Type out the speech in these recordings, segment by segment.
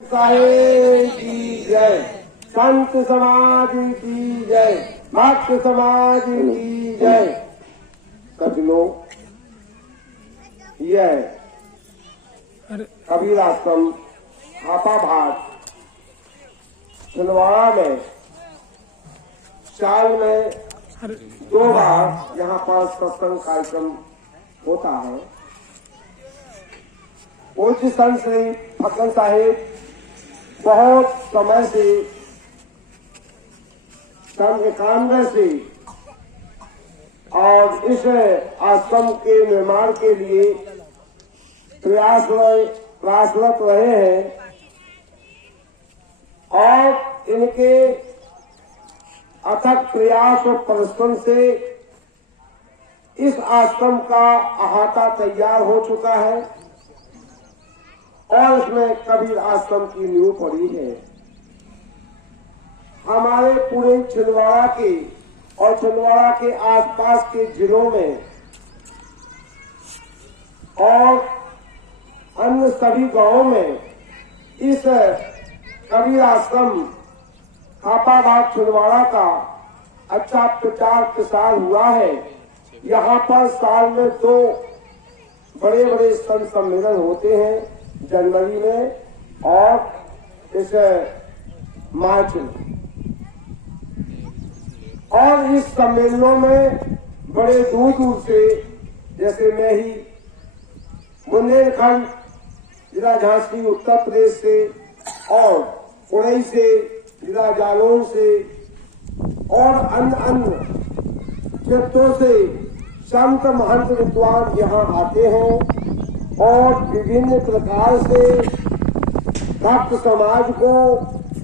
साहेब की जय, संत समाज की जय, भक्त समाज की जय। कुछ लोग यह कबीर आश्रम हापाभाट छिंदवाड़ा में साल में 2 बार यहाँ पर सत्संग कार्यक्रम होता है। पूज्य संत श्री फक्कन साहेब बहुत समय से सन 91 से और इस आश्रम के निर्माण के लिए प्रयासरत रहे हैं और इनके अथक प्रयास और परिश्रम से इस आश्रम का अहाता तैयार हो चुका है और इसमें कबीर आश्रम की नींव पड़ी है। हमारे पूरे छिंदवाड़ा के और छिंदवाड़ा के आसपास के जिलों में और अन्य सभी गांवों में इस कबीर आश्रम हापाभाट छिंदवाड़ा का अच्छा प्रचार प्रसार हुआ है। यहाँ पर साल में 2 बड़े बड़े संत सम्मेलन होते हैं, जनवरी में और इस मार्च में। और इस सम्मेलनों में बड़े दूर दूर से, जैसे मैं ही बुंदेलखंड जिला झांसी उत्तर प्रदेश से और उड़ई से जिला जालौन से और अन्य क्षेत्रों से संत महंत विद्वान यहाँ आते हैं और विभिन्न प्रकार से भक्त समाज को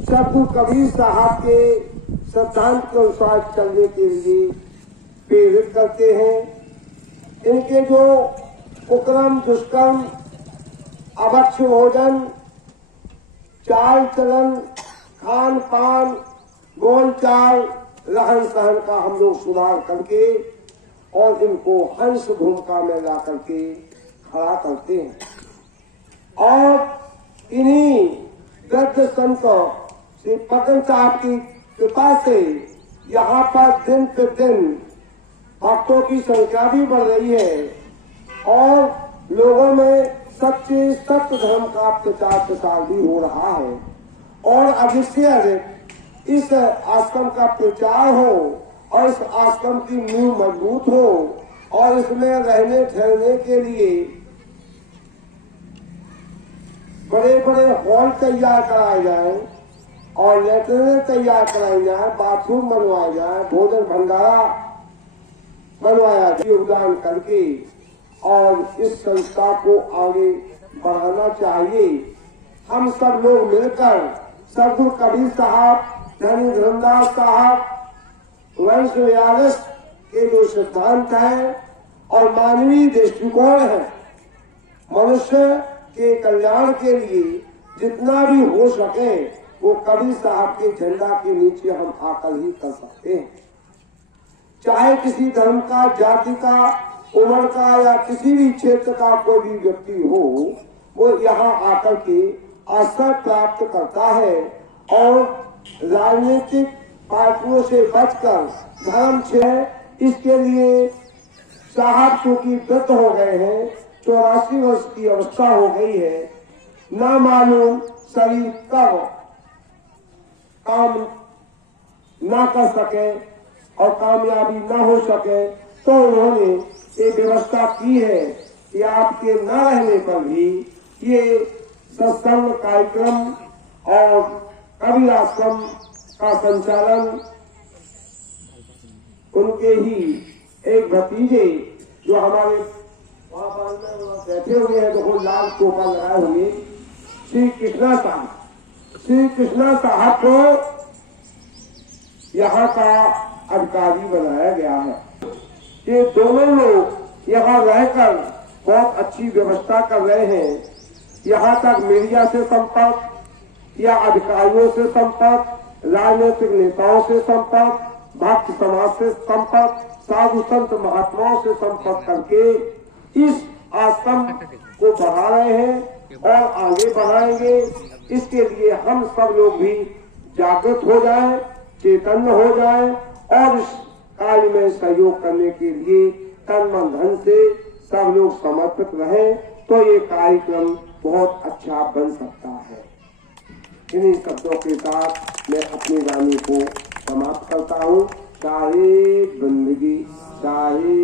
सद्गुरु कबीर साहब के सिद्धांत के अनुसार चलने के लिए प्रेरित करते हैं। इनके जो कुकर्म दुष्कर्म अभक्ष भोजन चाल चलन खान पान बोल चाल रहन सहन का हम लोग सुधार करके और इनको हंस भूमिका में ला करके खड़ा करते हैं। और इन्हीं वृद्ध संत श्री फक्कन साहब की कृपा से यहाँ पर दिन प्रतिदिन भक्तों की संख्या भी बढ़ रही है और लोगों में सच्चे सत्य धर्म का प्रचार प्रसार भी हो रहा है और अधिक से अधिक इस आश्रम का प्रचार हो और इस आश्रम की नींव मजबूत हो और इसमें रहने ठहरने के लिए बड़े बड़े हॉल तैयार कराए जाए और लेटरिन तैयार कराई जाए, बाथरूम बनवाए जाए, भोजन भंडारा बनवाया जाए, योगदान करके और इस संस्था को आगे बढ़ाना चाहिए। हम सब लोग मिलकर सद्गुरु कबीर साहब, धनी धर्मदास साहब, वंश व्यास के जो सिद्धांत है और मानवीय दृष्टिकोण है, मनुष्य के कल्याण के लिए जितना भी हो सके वो कबीर साहब के झंडा के नीचे हम आकर ही कर सकते हैं। चाहे किसी धर्म का, जाति का, उम्र का या किसी भी क्षेत्र का कोई भी व्यक्ति हो, वो यहाँ आकर के आश्रय प्राप्त करता है और राजनीतिक पार्टियों से बचकर धर्म से इसके लिए साहब चूंकि वृद्ध हो गए हैं, 84 वर्ष की अवस्था हो गई है, ना मालूम शरीर कब काम ना कर सके और कामयाबी ना हो सके, तो उन्होंने ये व्यवस्था की है कि आपके न रहने पर भी ये सत्संग कार्यक्रम और कबीर आश्रम का संचालन उनके ही एक भतीजे जो हमारे वहां बैठे हुए हैं, तो लाल टोपा लगाए हुए श्री कृष्णा साहब को यहाँ का अधिकारी बनाया गया है। ये दोनों लोग यहाँ रहकर बहुत अच्छी व्यवस्था कर रहे हैं। यहाँ तक मीडिया से संपर्क या अधिकारियों से संपर्क, राजनीतिक नेताओं से संपर्क, भक्त समाज से संपर्क, साधु संत महात्माओं से संपर्क करके इस आश्रम को बढ़ा रहे हैं और आगे बढ़ाएंगे। इसके लिए हम सब लोग भी जागृत हो जाएं, चैतन्य हो जाएं और इस कार्य में सहयोग करने के लिए तन मन धन से सब लोग समर्पित रहें तो ये कार्यक्रम बहुत अच्छा बन सकता है। इन्हीं शब्दों के साथ मैं अपनी वाणी को समाप्त करता हूँ। चाहे बंदगी, चाहे